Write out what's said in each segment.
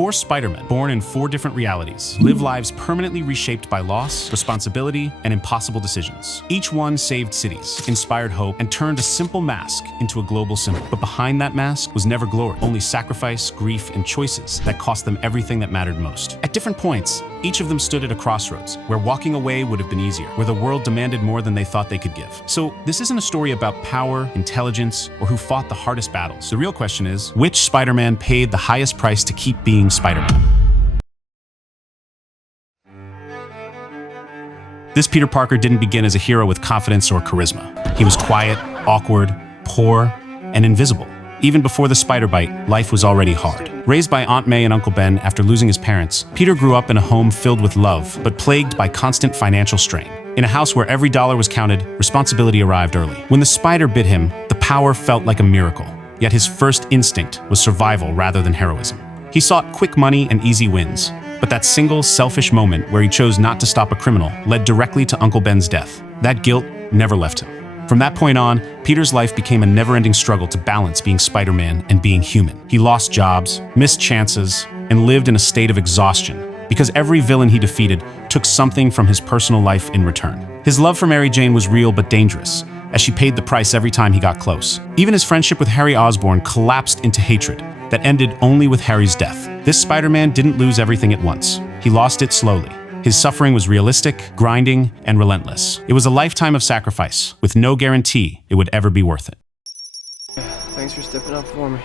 4 Spider-Men, born in 4 different realities, live lives permanently reshaped by loss, responsibility, and impossible decisions. Each one saved cities, inspired hope, and turned a simple mask into a global symbol. But behind that mask was never glory, only sacrifice, grief, and choices that cost them everything that mattered most. At different points, each of them stood at a crossroads, where walking away would have been easier, where the world demanded more than they thought they could give. So this isn't a story about power, intelligence, or who fought the hardest battles. The real question is, which Spider-Man paid the highest price to keep being Spider-Man? This Peter Parker didn't begin as a hero with confidence or charisma. He was quiet, awkward, poor, and invisible. Even before the spider bite, life was already hard. Raised by Aunt May and Uncle Ben after losing his parents, Peter grew up in a home filled with love, but plagued by constant financial strain. In a house where every dollar was counted, responsibility arrived early. When the spider bit him, the power felt like a miracle. Yet his first instinct was survival rather than heroism. He sought quick money and easy wins, but that single selfish moment where he chose not to stop a criminal led directly to Uncle Ben's death. That guilt never left him. From that point on, Peter's life became a never-ending struggle to balance being Spider-Man and being human. He lost jobs, missed chances, and lived in a state of exhaustion because every villain he defeated took something from his personal life in return. His love for Mary Jane was real but dangerous, as she paid the price every time he got close. Even his friendship with Harry Osborn collapsed into hatred that ended only with Harry's death. This Spider-Man didn't lose everything at once. He lost it slowly. His suffering was realistic, grinding, and relentless. It was a lifetime of sacrifice, with no guarantee it would ever be worth it. Thanks for stepping up for me.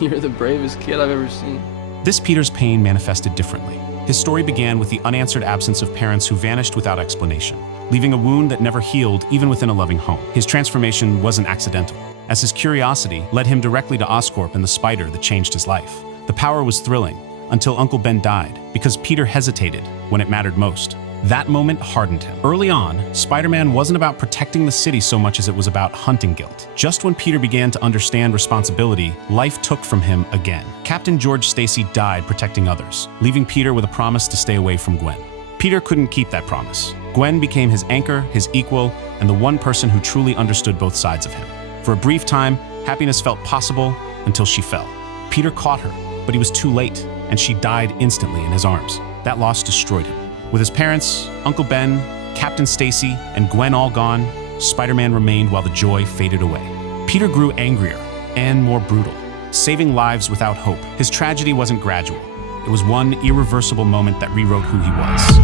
You're the bravest kid I've ever seen. This Peter's pain manifested differently. His story began with the unanswered absence of parents who vanished without explanation, leaving a wound that never healed even within a loving home. His transformation wasn't accidental, as his curiosity led him directly to Oscorp and the spider that changed his life. The power was thrilling, until Uncle Ben died, because Peter hesitated when it mattered most. That moment hardened him. Early on, Spider-Man wasn't about protecting the city so much as it was about hunting guilt. Just when Peter began to understand responsibility, life took from him again. Captain George Stacy died protecting others, leaving Peter with a promise to stay away from Gwen. Peter couldn't keep that promise. Gwen became his anchor, his equal, and the one person who truly understood both sides of him. For a brief time, happiness felt possible until she fell. Peter caught her, but he was too late, and she died instantly in his arms. That loss destroyed him. With his parents, Uncle Ben, Captain Stacy, and Gwen all gone, Spider-Man remained while the joy faded away. Peter grew angrier and more brutal, saving lives without hope. His tragedy wasn't gradual. It was one irreversible moment that rewrote who he was.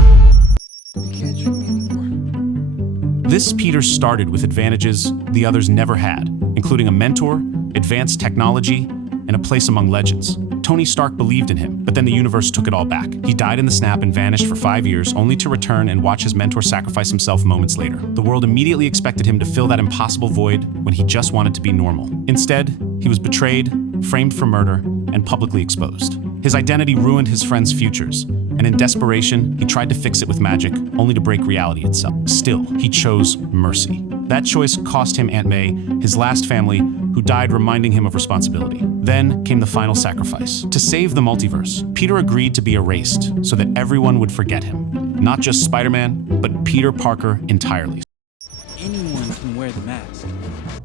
You can't shoot me anymore. This Peter started with advantages the others never had, including a mentor, advanced technology, and a place among legends. Tony Stark believed in him, but then the universe took it all back. He died in the snap and vanished for 5 years, only to return and watch his mentor sacrifice himself moments later. The world immediately expected him to fill that impossible void when he just wanted to be normal. Instead, he was betrayed, framed for murder, and publicly exposed. His identity ruined his friends' futures, and in desperation, he tried to fix it with magic, only to break reality itself. Still, he chose mercy. That choice cost him Aunt May, his last family, who died reminding him of responsibility. Then came the final sacrifice. To save the multiverse, Peter agreed to be erased so that everyone would forget him. Not just Spider-Man, but Peter Parker entirely. Anyone can wear the mask.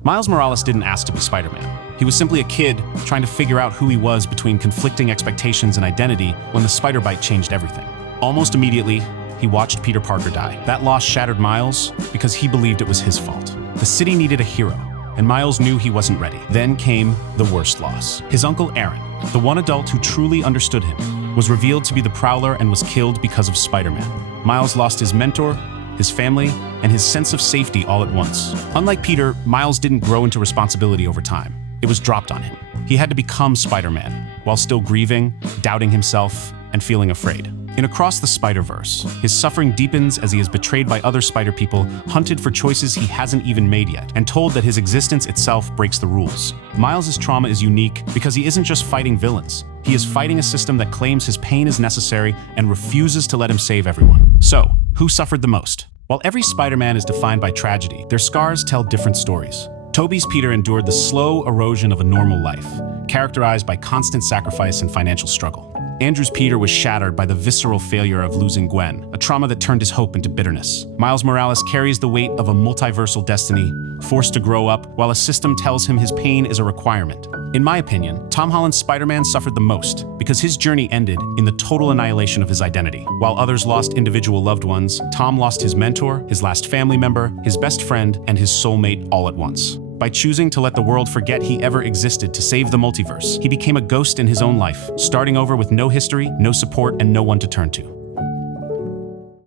Miles Morales didn't ask to be Spider-Man. He was simply a kid trying to figure out who he was between conflicting expectations and identity when the spider bite changed everything. Almost immediately, he watched Peter Parker die. That loss shattered Miles because he believed it was his fault. The city needed a hero, and Miles knew he wasn't ready. Then came the worst loss. His uncle Aaron, the one adult who truly understood him, was revealed to be the Prowler and was killed because of Spider-Man. Miles lost his mentor, his family, and his sense of safety all at once. Unlike Peter, Miles didn't grow into responsibility over time. It was dropped on him. He had to become Spider-Man, while still grieving, doubting himself, and feeling afraid. In Across the Spider-Verse, his suffering deepens as he is betrayed by other spider people, hunted for choices he hasn't even made yet, and told that his existence itself breaks the rules. Miles' trauma is unique because he isn't just fighting villains. He is fighting a system that claims his pain is necessary and refuses to let him save everyone. So, who suffered the most? While every Spider-Man is defined by tragedy, their scars tell different stories. Tobey's Peter endured the slow erosion of a normal life, characterized by constant sacrifice and financial struggle. Andrew's Peter was shattered by the visceral failure of losing Gwen, a trauma that turned his hope into bitterness. Miles Morales carries the weight of a multiversal destiny, forced to grow up while a system tells him his pain is a requirement. In my opinion, Tom Holland's Spider-Man suffered the most because his journey ended in the total annihilation of his identity. While others lost individual loved ones, Tom lost his mentor, his last family member, his best friend, and his soulmate all at once. By choosing to let the world forget he ever existed to save the multiverse, he became a ghost in his own life, starting over with no history, no support, and no one to turn to.